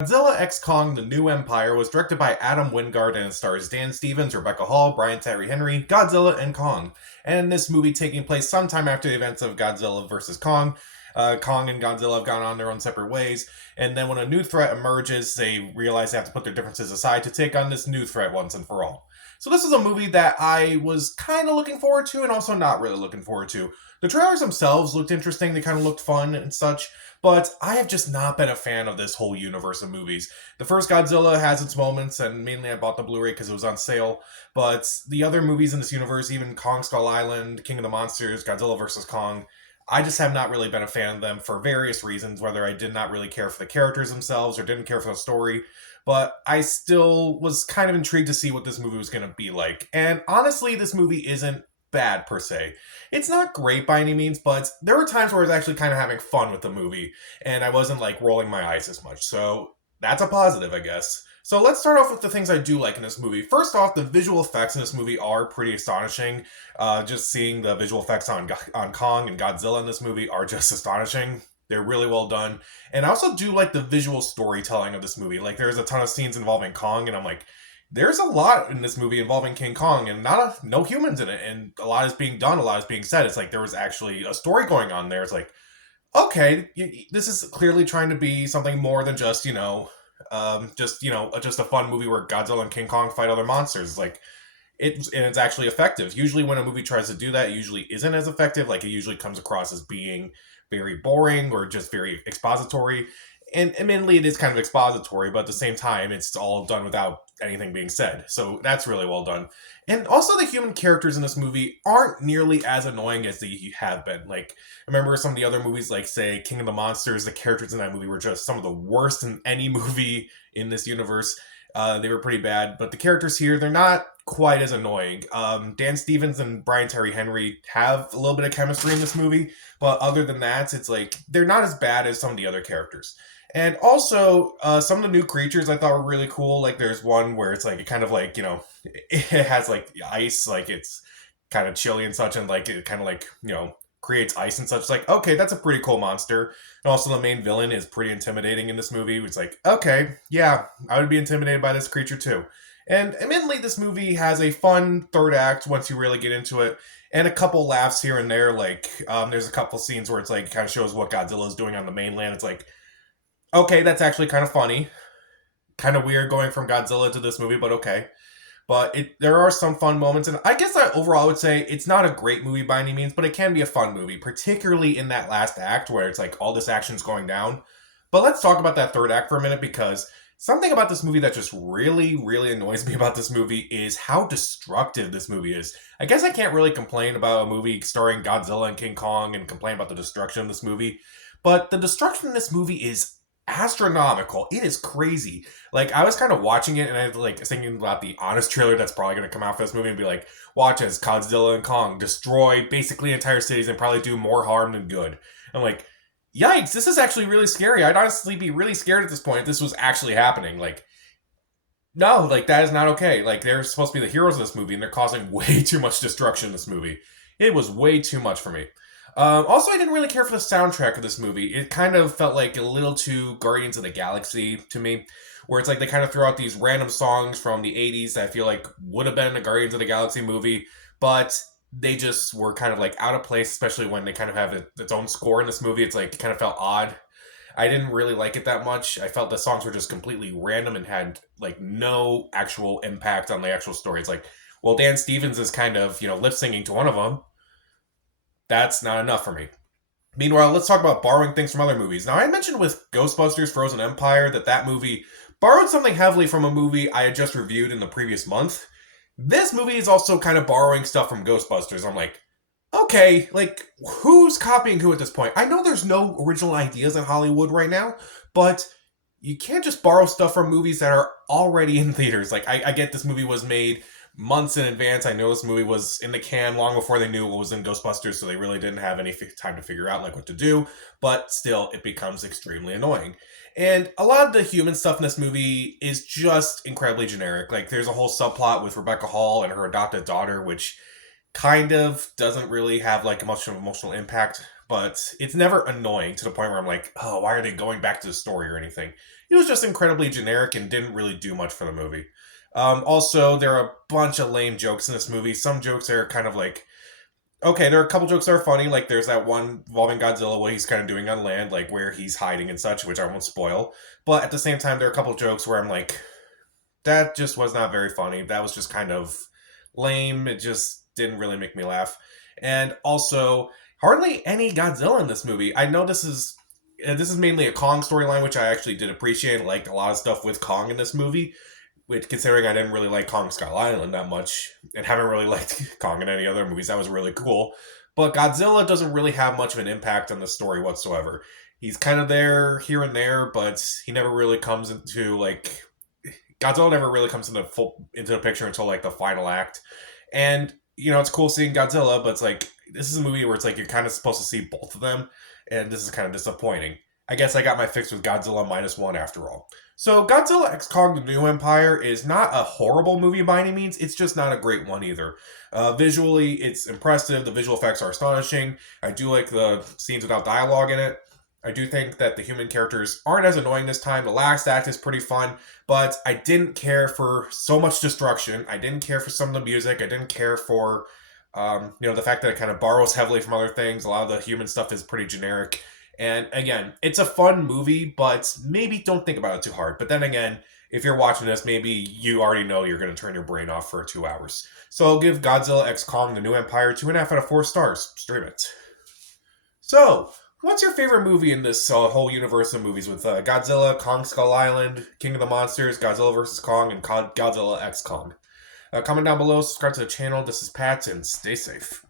Godzilla x Kong: The New Empire was directed by Adam Wingard and stars Dan Stevens, Rebecca Hall, Brian Tyree Henry, Godzilla, and Kong. And this movie taking place sometime after the events of Godzilla vs. Kong. Kong and Godzilla have gone on their own separate ways, and then when a new threat emerges, they realize they have to put their differences aside to take on this new threat once and for all. So this is a movie that I was kind of looking forward to and also not really looking forward to. The trailers themselves looked interesting, they kind of looked fun and such, but I have just not been a fan of this whole universe of movies. The first Godzilla has its moments, and mainly I bought the Blu-ray because it was on sale, but the other movies in this universe, even Kong Skull Island, King of the Monsters, Godzilla vs. Kong, I just have not really been a fan of them for various reasons, whether I did not really care for the characters themselves or didn't care for the story, but I still was kind of intrigued to see what this movie was going to be like. And honestly, this movie isn't bad per se. It's not great by any means, but there were times where I was actually kind of having fun with the movie, and I wasn't like rolling my eyes as much. So that's a positive, I guess. So let's start off with the things I do like in this movie. First off, the visual effects in this movie are pretty astonishing. Just seeing the visual effects on Kong and Godzilla in this movie are just astonishing. They're really well done. And I also do like the visual storytelling of this movie. Like, there's a ton of scenes involving Kong, and I'm like, there's a lot in this movie involving King Kong, and no humans in it, and a lot is being done, a lot is being said. It's like there was actually a story going on there. It's like, okay, this is clearly trying to be something more than just just a fun movie where Godzilla and King Kong fight other monsters. Like, it's actually effective. Usually, when a movie tries to do that, it usually isn't as effective. Like, it usually comes across as being very boring or just very expository. And admittedly, it is kind of expository, but at the same time, it's all done without anything being said. So that's really well done. And also, the human characters in this movie aren't nearly as annoying as they have been. Like, I remember some of the other movies, like, say, King of the Monsters, the characters in that movie were just some of the worst in any movie in this universe. They were pretty bad, but the characters here, they're not quite as annoying. Dan Stevens and Brian Terry Henry have a little bit of chemistry in this movie, but other than that, it's like, they're not as bad as some of the other characters. And also, some of the new creatures I thought were really cool. Like, there's one where it's like, it kind of like, it has like ice, like it's kind of chilly and such, and like it kind of like, creates ice and such. It's like, okay, that's a pretty cool monster. And also, the main villain is pretty intimidating in this movie. It's like, okay, yeah, I would be intimidated by this creature too. And admittedly, this movie has a fun third act once you really get into it, and a couple laughs here and there. Like, there's a couple scenes where it's like, it kind of shows what Godzilla is doing on the mainland. It's like, okay, that's actually kind of funny. Kind of weird going from Godzilla to this movie, but okay. But there are some fun moments, and I guess I overall would say it's not a great movie by any means, but it can be a fun movie, particularly in that last act where it's like all this action's going down. But let's talk about that third act for a minute, because something about this movie that just really, really annoys me about this movie is how destructive this movie is. I guess I can't really complain about a movie starring Godzilla and King Kong and complain about the destruction of this movie, but the destruction in this movie is astronomical. It is crazy. Like, I was kind of watching it and I was like thinking about the honest trailer that's probably going to come out for this movie and be like, watch as Godzilla and Kong destroy basically entire cities and probably do more harm than good. I'm like, yikes, this is actually really scary. I'd honestly be really scared at this point if this was actually happening. Like, no, like, that is not okay. Like, they're supposed to be the heroes of this movie and they're causing way too much destruction in this movie. It was way too much for me. Also, I didn't really care for the soundtrack of this movie. It kind of felt like a little too Guardians of the Galaxy to me, where it's like they kind of throw out these random songs from the 80s that I feel like would have been in a Guardians of the Galaxy movie, but they just were kind of like out of place, especially when they kind of have its own score in this movie. It's like, it kind of felt odd. I didn't really like it that much. I felt the songs were just completely random and had like no actual impact on the actual story. It's like, well, Dan Stevens is kind of, lip singing to one of them. That's not enough for me. Meanwhile, let's talk about borrowing things from other movies. Now, I mentioned with Ghostbusters Frozen Empire that movie borrowed something heavily from a movie I had just reviewed in the previous month. This movie is also kind of borrowing stuff from Ghostbusters. I'm like, okay, like, who's copying who at this point? I know there's no original ideas in Hollywood right now, but you can't just borrow stuff from movies that are already in theaters. Like, I get this movie was made months in advance. I know this movie was in the can long before they knew what was in Ghostbusters, so they really didn't have any time to figure out like what to do, but still, it becomes extremely annoying. And a lot of the human stuff in this movie is just incredibly generic. Like, there's a whole subplot with Rebecca Hall and her adopted daughter, which kind of doesn't really have like much of an emotional impact, but it's never annoying to the point where I'm like, oh, why are they going back to the story or anything? It was just incredibly generic and didn't really do much for the movie. Also, there are a bunch of lame jokes in this movie. Some jokes are kind of like, okay, there are a couple jokes that are funny. Like there's that one involving Godzilla, what he's kind of doing on land, like where he's hiding and such, which I won't spoil. But at the same time, there are a couple jokes where I'm like, that just was not very funny. That was just kind of lame. It just didn't really make me laugh. And also, hardly any Godzilla in this movie. I know this is mainly a Kong storyline, which I actually did appreciate. Like a lot of stuff with Kong in this movie, which considering I didn't really like Kong Skull Island that much and haven't really liked Kong in any other movies, that was really cool. But Godzilla doesn't really have much of an impact on the story whatsoever. He's kind of there here and there, but he never really comes into like Godzilla never really comes into the picture until like the final act. And it's cool seeing Godzilla, but it's like this is a movie where it's like you're kind of supposed to see both of them, and this is kind of disappointing. I guess I got my fix with Godzilla -1 after all. So Godzilla X Kong: The New Empire is not a horrible movie by any means. It's just not a great one either. Visually, it's impressive. The visual effects are astonishing. I do like the scenes without dialogue in it. I do think that the human characters aren't as annoying this time. The last act is pretty fun, but I didn't care for so much destruction. I didn't care for some of the music. I didn't care for, the fact that it kind of borrows heavily from other things. A lot of the human stuff is pretty generic. And again, it's a fun movie, but maybe don't think about it too hard. But then again, if you're watching this, maybe you already know you're going to turn your brain off for 2 hours. So I'll give Godzilla X Kong: The New Empire 2.5 out of 4 stars. Stream it. So, what's your favorite movie in this whole universe of movies with Godzilla, Kong Skull Island, King of the Monsters, Godzilla vs. Kong, and Godzilla X Kong? Comment down below, subscribe to the channel. This is Pat, and stay safe.